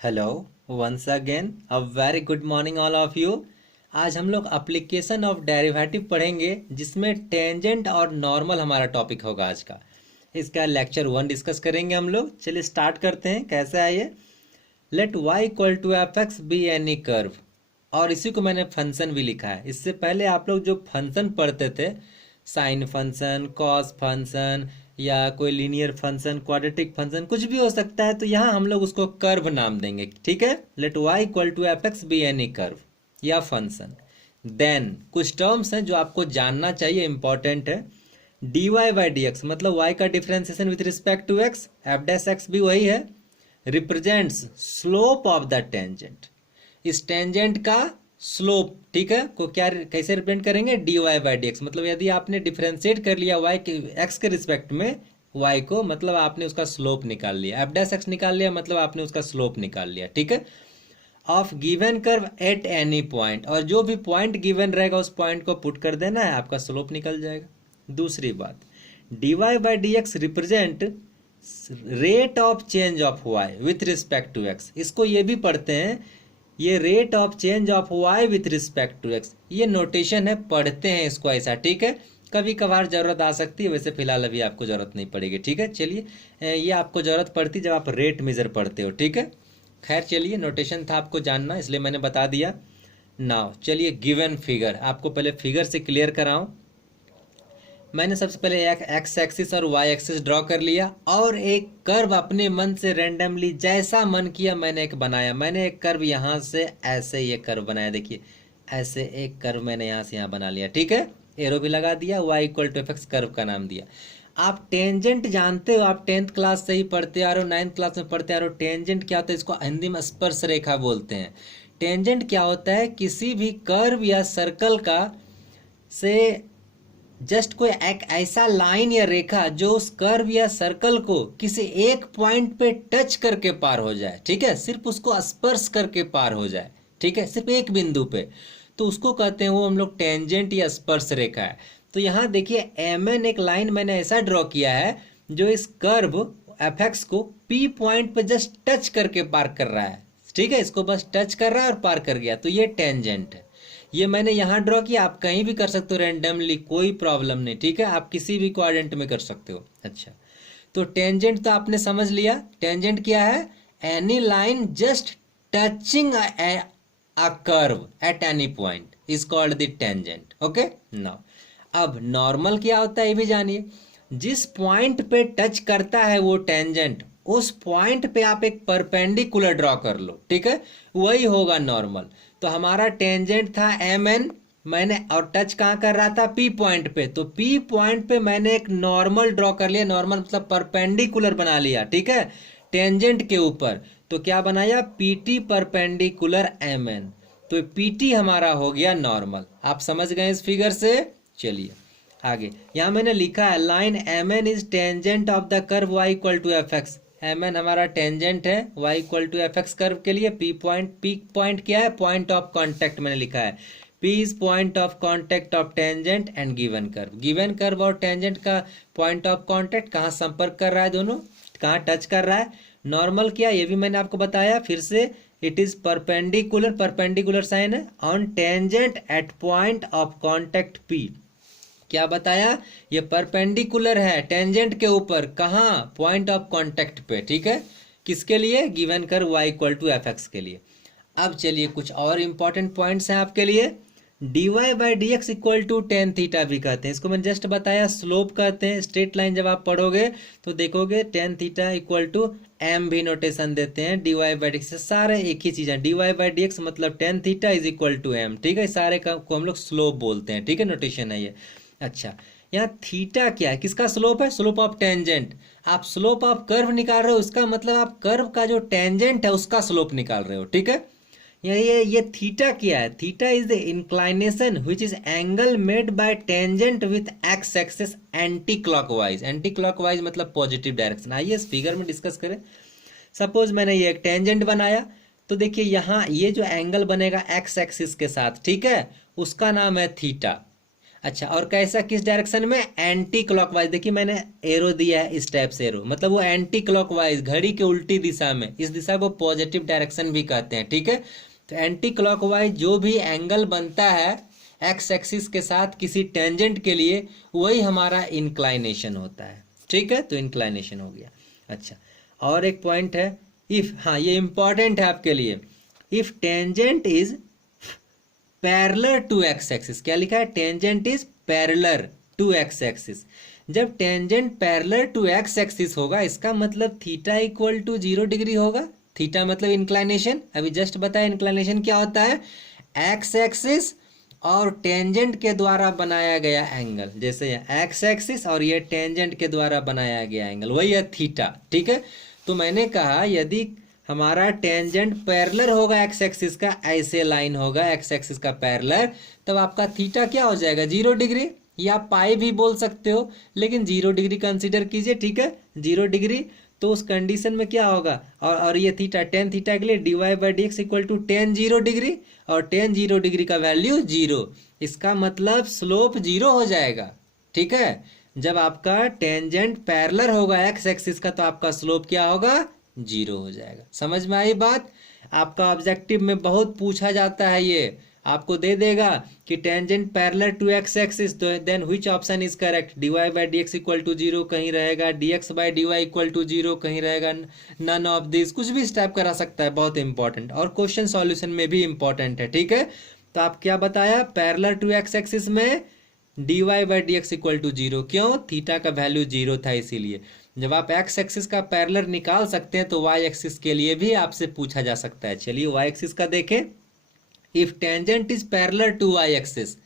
Hello once again a very good morning all of you. आज हम लोग application of derivative पढ़ेंगे जिसमें टेंजेंट और नॉर्मल हमारा टॉपिक होगा आज का। इसका लेक्चर 1 डिस्कस करेंगे हम लोग। चलिए स्टार्ट करते हैं। कैसे है ये? Let y equal to f x be any curve, और इसी को मैंने फंक्शन भी लिखा है। इससे पहले आप लोग जो फंक्शन पढ़ते थे, साइन फंक्शन, कॉस फंक्शन या कोई लीनियर फंक्शन, क्वाड्रेटिक फंक्शन, कुछ भी हो सकता है, तो यहाँ हम लोग उसको कर्व नाम देंगे। ठीक है, let y equal to f x be any curve या फंक्शन। देन कुछ टर्म्स हैं जो आपको जानना चाहिए, इंपॉर्टेंट है। dy बाई डी एक्स मतलब y का differentiation with respect to x, f dash x भी वही है, represents slope of the tangent. इस टेंजेंट का स्लोप, ठीक है, को क्या कैसे रिप्रेजेंट करेंगे? D y by d x. मतलब यदि आपने डिफ्रेंशिएट कर लिया y के x के रिस्पेक्ट में y को, मतलब आपने उसका स्लोप निकाल लिया। एफ डैश एक्स निकाल लिया मतलब आपने उसका स्लोप निकाल लिया। ठीक है, of given curve at any point, और जो भी पॉइंट गिवन रहेगा उस पॉइंट को पुट कर देना है, आपका स्लोप निकल जाएगा। दूसरी बात, d y by d x represent rate of change of y with respect to x. इसको ये भी पढ़ते हैं, ये rate of change of y with respect to x. ये नोटेशन है, पढ़ते हैं इसको ऐसा। ठीक है, कभी कभार जरूरत आ सकती है, वैसे फिलहाल अभी आपको जरूरत नहीं पड़ेगी। ठीक है, चलिए ये आपको जरूरत पड़ती जब आप रेट मेजर पढ़ते हो। ठीक है, खैर चलिए, नोटेशन था आपको जानना इसलिए मैंने बता दिया। नाउ चलिए गिवन फिगर, आपको पहले फिगर से क्लियर कराऊं। मैंने सबसे पहले एक एक्स एक्सिस और वाई एक्सिस ड्रॉ कर लिया, और एक कर्व अपने मन से रैंडमली जैसा मन किया मैंने एक बनाया। मैंने एक कर्व यहाँ से ऐसे ये कर्व बनाया, देखिए ऐसे एक कर्व मैंने यहाँ से यहाँ बना लिया। ठीक है, एरो भी लगा दिया, y equal to f x curve का नाम दिया। आप टेंजेंट जानते हो, आप 10th क्लास से ही पढ़ते आ रहे हो, 9th क्लास में पढ़ते आ रहे हो। टेंजेंट क्या होता है? इसको हिंदी में स्पर्श रेखा बोलते हैं। टेंजेंट क्या होता है? किसी भी कर्व या सर्कल का से जस्ट कोई एक ऐसा लाइन या रेखा जो उस कर्व या सर्कल को किसी एक पॉइंट पे टच करके पार हो जाए। ठीक है, सिर्फ उसको स्पर्श करके पार हो जाए। ठीक है, सिर्फ एक बिंदु पे, तो उसको कहते हैं, वो हम लोग टेंजेंट या स्पर्श रेखा है। तो यहाँ देखिए एम एन एक लाइन मैंने ऐसा ड्रॉ किया है जो इस कर्व एफ एक्स को पी पॉइंट पे जस्ट टच करके पार कर रहा है। ठीक है, इसको बस टच कर रहा है और पार कर गया, तो ये टेंजेंट है। ये मैंने यहाँ ड्रॉ किया, आप कहीं भी कर सकते हो रैंडमली, कोई प्रॉब्लम नहीं। ठीक है, आप किसी भी क्वाड्रेंट में कर सकते हो। अच्छा, तो टेंजेंट तो आपने समझ लिया। टेंजेंट क्या है? Any line just touching a curve at any point is called the tangent. Okay, now अब नॉर्मल क्या होता है ये भी जानिए। जिस पॉइंट पे टच करता है वो टेंजेंट, उस पॉइंट पे आप एक परपेंडिकुलर ड्रॉ कर लो। ठीक है, वही होगा नॉर्मल। तो हमारा टेंजेंट था एम एन, मैंने और टच कहाँ कर रहा था? पी पॉइंट पे। तो पी पॉइंट पे मैंने एक नॉर्मल ड्रॉ कर लिया। नॉर्मल मतलब परपेंडिकुलर बना लिया। ठीक है, टेंजेंट के ऊपर। तो क्या बनाया? PT perpendicular M N. तो पीटी हमारा हो गया नॉर्मल। आप समझ गए इस फिगर से? चलिए आगे, यहां मैंने लिखा है line M N is tangent of the curve y equal to f x. M N हमारा टेंजेंट है y equal to f x curve के लिए। पी पॉइंट क्या है? पॉइंट ऑफ कांटेक्ट मैंने लिखा है। p is point of contact of tangent and given curve. Given curve और टेंजेंट का पॉइंट ऑफ कांटेक्ट कहाँ संपर्क कर रहा है? दोनों कहाँ टच कर रहा है? नॉर्मल क्या, ये भी मैंने आपको बताया फिर से। It is perpendicular, perpendicular sign है, on tangent at point of contact p। क्या बताया? ये परपेंडिकुलर है टेंजेंट के ऊपर, कहाँ? पॉइंट ऑफ कांटेक्ट पे। ठीक है, किसके लिए? गिवन कर y equal to f x के लिए। अब चलिए कुछ और इंपॉर्टेंट पॉइंट्स हैं आपके लिए। dy by d x equal to tan theta भी कहते हैं, इसको मैंने जस्ट बताया। स्लोप कहते हैं। स्ट्रेट लाइन जब आप पढ़ोगे तो देखोगे tan theta equal to m भी नोटेशन देते हैं। dy बाई डी एक्स, सारे एक ही चीज है। dy बाई डी एक्स मतलब tan theta is equal to m. ठीक है, सारे को हम लोग स्लोप बोलते हैं। ठीक है, नोटेशन है ये। अच्छा, यहाँ थीटा क्या है? किसका स्लोप है? Slope of tangent. आप स्लोप ऑफ कर्व निकाल रहे हो, इसका मतलब आप कर्व का जो टेंजेंट है उसका स्लोप निकाल रहे हो। ठीक है, ये थीटा क्या है? Theta is the inclination which is angle made by tangent with x axis anti clockwise. Anti clockwise मतलब पॉजिटिव डायरेक्शन। आइए इस फिगर में डिस्कस करें। सपोज मैंने ये एक टेंजेंट बनाया, तो देखिए यहाँ ये जो एंगल बनेगा एक्स एक्सिस के साथ, ठीक है, उसका नाम है थीटा। अच्छा, और कैसा, किस डायरेक्शन में? Anti clockwise. देखिए मैंने एरो दिया है इस टाइप से, एरो मतलब वो एंटी क्लॉकवाइज, घड़ी के उल्टी दिशा में। इस दिशा को पॉजिटिव डायरेक्शन भी कहते हैं, ठीक है। तो एंटी क्लॉकवाइज जो भी एंगल बनता है एक्स एक्सिस के साथ किसी टेंजेंट के लिए, वही हमारा इंक्लाइनेशन होता है, ठीक है। तो इंक्लाइनेशन हो गया। अच्छा, और एक पॉइंट है, इफ, हाँ ये इंपॉर्टेंट है आपके लिए, if tangent is parallel to X axis. क्या लिखा है? Tangent is parallel to X axis. जब tangent parallel to X axis होगा, इसका मतलब थीटा इक्वल टू 0 डिग्री होगा। थीटा मतलब इंक्लाइनेशन, अभी जस्ट बताया इंक्लाइनेशन क्या होता है, एक्स एक्सिस और टेंजेंट के द्वारा बनाया गया एंगल। जैसे एक्स एक्सिस और ये टेंजेंट के द्वारा बनाया गया एंगल, वही है थीटा, ठीक है। तो मैंने कहा यदि हमारा टेंजेंट पैरेलल होगा एक्स एक्सिस का, ऐसे लाइन होगा एक्स एक्सिस का पैरेलल, तब आपका थीटा क्या हो जाएगा? 0 डिग्री, या पाई भी बोल सकते हो, लेकिन 0 डिग्री कंसीडर कीजिए, ठीक है, 0 डिग्री। तो उस कंडीशन में क्या होगा, और ये थीटा, टेन थीटा के लिए dy/dx equal to tan 0 degree, और टेन 0 डिग्री का वैल्यू 0। इसका मतलब स्लोप 0 हो जाएगा, ठीक है। जब आपका टेंजेंट पैरेलल होगा एक्स एक्सिस का, तो आपका स्लोप क्या होगा? 0 हो जाएगा। समझ में आई बात? आपका ऑब्जेक्टिव में बहुत पूछा जाता है, ये आपको दे देगा कि tangent parallel to X axis, तो then which option is correct? dy/dx equal to 0 कहीं रहेगा, dx/dy इक्वल टू 0 कहीं रहेगा, नन ऑफ दिस, कुछ भी इस टाइप करा सकता है। बहुत इंपॉर्टेंट, और क्वेश्चन सॉल्यूशन में भी इंपॉर्टेंट है, ठीक है। तो आप क्या बताया? पैरेलल टू एक्स एक्सिस में dy/dx इक्वल टू 0, क्यों? थीटा का वैल्यू 0 था, इसीलिए। जब आप एक्स एक्सिस का पैरेलल निकाल सकते हैं, तो वाई एक्सिस के लिए भी आपसे पूछा जा सकता है। चलिए वाई एक्सिस का देखें। If tangent is parallel to y axis,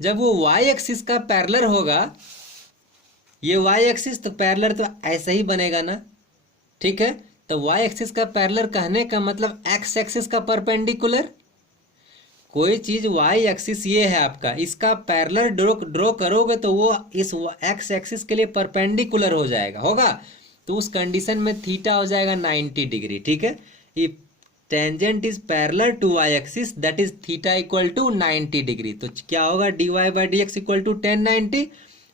जब वो वाई एक्सिस का पैरेलल होगा, ये वाई एक्सिस तो पैरेलल तो ऐसा ही बनेगा ना, ठीक है। तो वाई एक्सिस का पैरेलल कहने का मतलब एक्स एक्सिस का परपेंडिकुलर। कोई चीज वाई एक्सिस ये है आपका, इसका पैरेलल ड्रॉ करोगे तो वो इस एक्स एक्सिस के लिए परपेंडिकुलर हो जाएगा, होगा। तो उस कंडीशन में थीटा हो जाएगा 90 डिग्री, ठीक है। If tangent is parallel to y axis, that is theta equal to 90 degree. तो क्या होगा? dy/dx इक्वल टू 1090,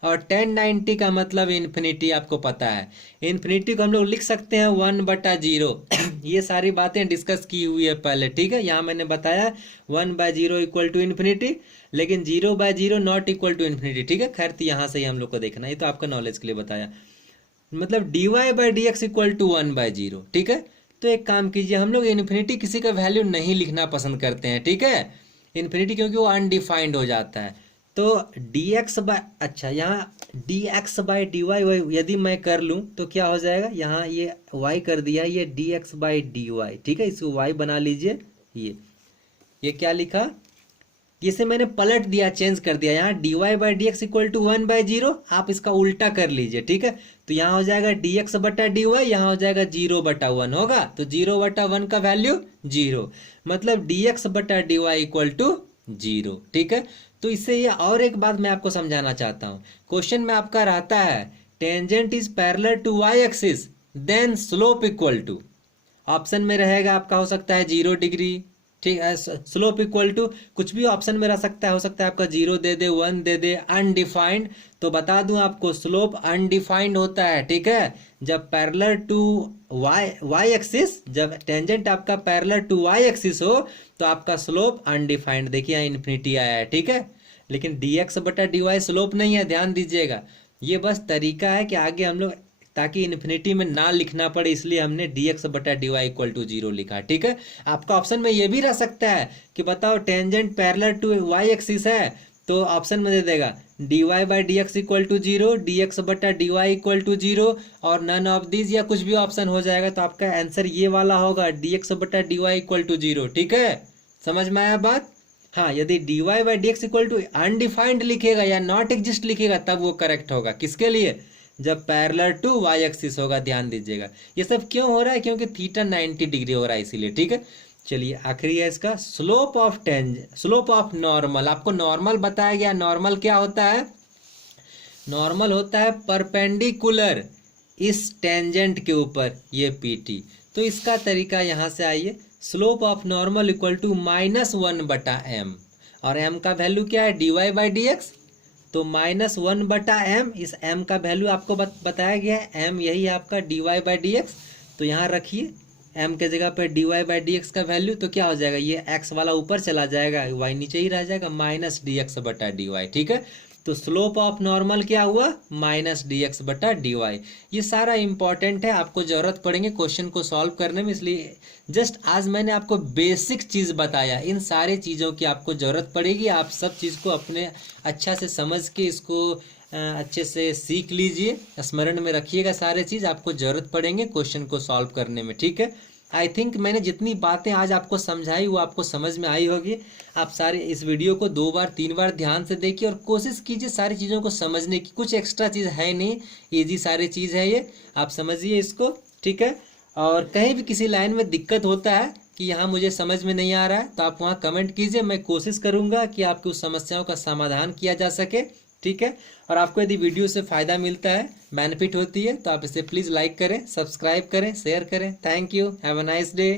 और 1090 का मतलब इन्फिनिटी आपको पता है। इन्फिनिटी को हम लोग लिख सकते हैं 1/0। ये सारी बातें डिस्कस की हुई है पहले, ठीक है। यहाँ मैंने बताया 1/0 इक्वल टू इन्फिनिटी, लेकिन 0/0 नॉट इक्वल टू इन्फिनिटी, ठीक है। खैर तो यहाँ से ही हम लोग को देखना, ये तो आपका नॉलेज के लिए बताया। मतलब dy/dx इक्वल टू 1/0, ठीक है। तो एक काम कीजिए, हम लोग इन्फिनिटी किसी का वैल्यू नहीं लिखना पसंद करते हैं, ठीक है, इन्फिनिटी, क्योंकि वो अनडिफाइंड हो जाता है। तो अच्छा यहाँ dx/dy यदि मैं कर लूँ तो क्या हो जाएगा? यहाँ ये y कर दिया, ये dx/dy, ठीक है, इसको y बना लीजिए। ये क्या लिखा? इसे मैंने पलट दिया, चेंज कर दिया। यहाँ dy/dx इक्वल टू 1/0, आप इसका उल्टा कर लीजिए, ठीक है। तो यहाँ हो जाएगा dx/dy, यहाँ हो जाएगा 0/1 होगा। तो 0/1 का वैल्यू 0, मतलब dx/dy इक्वल टू 0, ठीक है। तो इससे ये और एक बात मैं आपको समझाना चाहता हूँ। क्वेश्चन में आपका रहता है tangent is parallel to y axis, then slope equal to, option में रहेगा आपका, हो सकता है 0 डिग्री, ठीक है, स्लोप इक्वल टू कुछ भी ऑप्शन में रह सकता है, हो सकता है आपका 0 दे दे, 1 दे दे, अनडिफाइंड। तो बता दूं आपको, स्लोप अनडिफाइंड होता है, ठीक है। जब पैरेलल टू वाई एक्सिस, जब टेंजेंट आपका पैरेलल टू वाई एक्सिस हो, तो आपका स्लोप अनडिफाइंड, देखिए यहाँ इन्फिनिटी आया है, ठीक है। लेकिन dx/dy स्लोप नहीं है, ध्यान दीजिएगा। ये बस तरीका है कि आगे हम लोग, ताकि इन्फिनिटी में ना लिखना पड़े, इसलिए हमने dx/dy इक्वल टू 0 लिखा, ठीक है। आपका ऑप्शन में ये भी रह सकता है कि बताओ tangent parallel to y axis है, तो ऑप्शन में दे देगा dy/dx equal to 0, dx/dy equal to 0, और नन ऑफ दिस या कुछ भी ऑप्शन हो जाएगा। तो आपका आंसर ये वाला होगा, dx/dy इक्वल टू 0, ठीक है। समझ में आया बात? हाँ, यदि dy/dx इक्वल टू अनडिफाइंड लिखेगा या नॉट एग्जिस्ट लिखेगा, तब वो करेक्ट होगा। किसके लिए? जब पैरेलल टू वाई एक्सिस होगा, ध्यान दीजिएगा। ये सब क्यों हो रहा है? क्योंकि थीटा 90 डिग्री हो रहा है, इसीलिए, ठीक है। चलिए आखिरी है इसका, स्लोप ऑफ नॉर्मल। आपको नॉर्मल बताया गया, नॉर्मल क्या होता है? नॉर्मल होता है परपेंडिकुलर इस टेंजेंट के ऊपर, ये PT। तो इसका तरीका यहाँ से आइए, slope of normal equal to -1/m, और m का वैल्यू क्या है? dy/dx। तो -1/m, इस m का वैल्यू आपको बताया गया है, m यही है आपका dy/dx। तो यहाँ रखिए m के जगह पर dy/dx का वैल्यू, तो क्या हो जाएगा, ये x वाला ऊपर चला जाएगा, y नीचे ही रह जाएगा, -dx/dy। ठीक है, तो स्लोप ऑफ नॉर्मल क्या हुआ, -dx/dy। ये सारा इंपॉर्टेंट है, आपको जरूरत पड़ेंगे क्वेश्चन को सॉल्व करने में, इसलिए जस्ट आज मैंने आपको बेसिक चीज़ बताया। इन सारी चीज़ों की आपको ज़रूरत पड़ेगी, आप सब चीज़ को अपने अच्छा से समझ के इसको अच्छे से सीख लीजिए, स्मरण में रखिएगा, सारे चीज़ आपको ज़रूरत पड़ेंगे क्वेश्चन को सॉल्व करने में। ठीक है, आई थिंक मैंने जितनी बातें आज आपको समझाई वो आपको समझ में आई होगी। आप सारे इस वीडियो को 2 बार 3 बार ध्यान से देखिए और कोशिश कीजिए सारी चीज़ों को समझने की। कुछ एक्स्ट्रा चीज़ है नहीं, ईजी सारी चीज़ है ये, आप समझिए इसको। ठीक है, और कहीं भी किसी लाइन में दिक्कत होता है कि यहाँ मुझे समझ में नहीं आ रहा है, तो आप वहाँ कमेंट कीजिए, मैं कोशिश करूँगा कि आपकी उस समस्याओं का समाधान किया जा सके। ठीक है, और आपको यदि वीडियो से फ़ायदा मिलता है, बेनिफिट होती है, तो आप इसे प्लीज़ लाइक करें, सब्सक्राइब करें, शेयर करें। Thank you, have a nice day.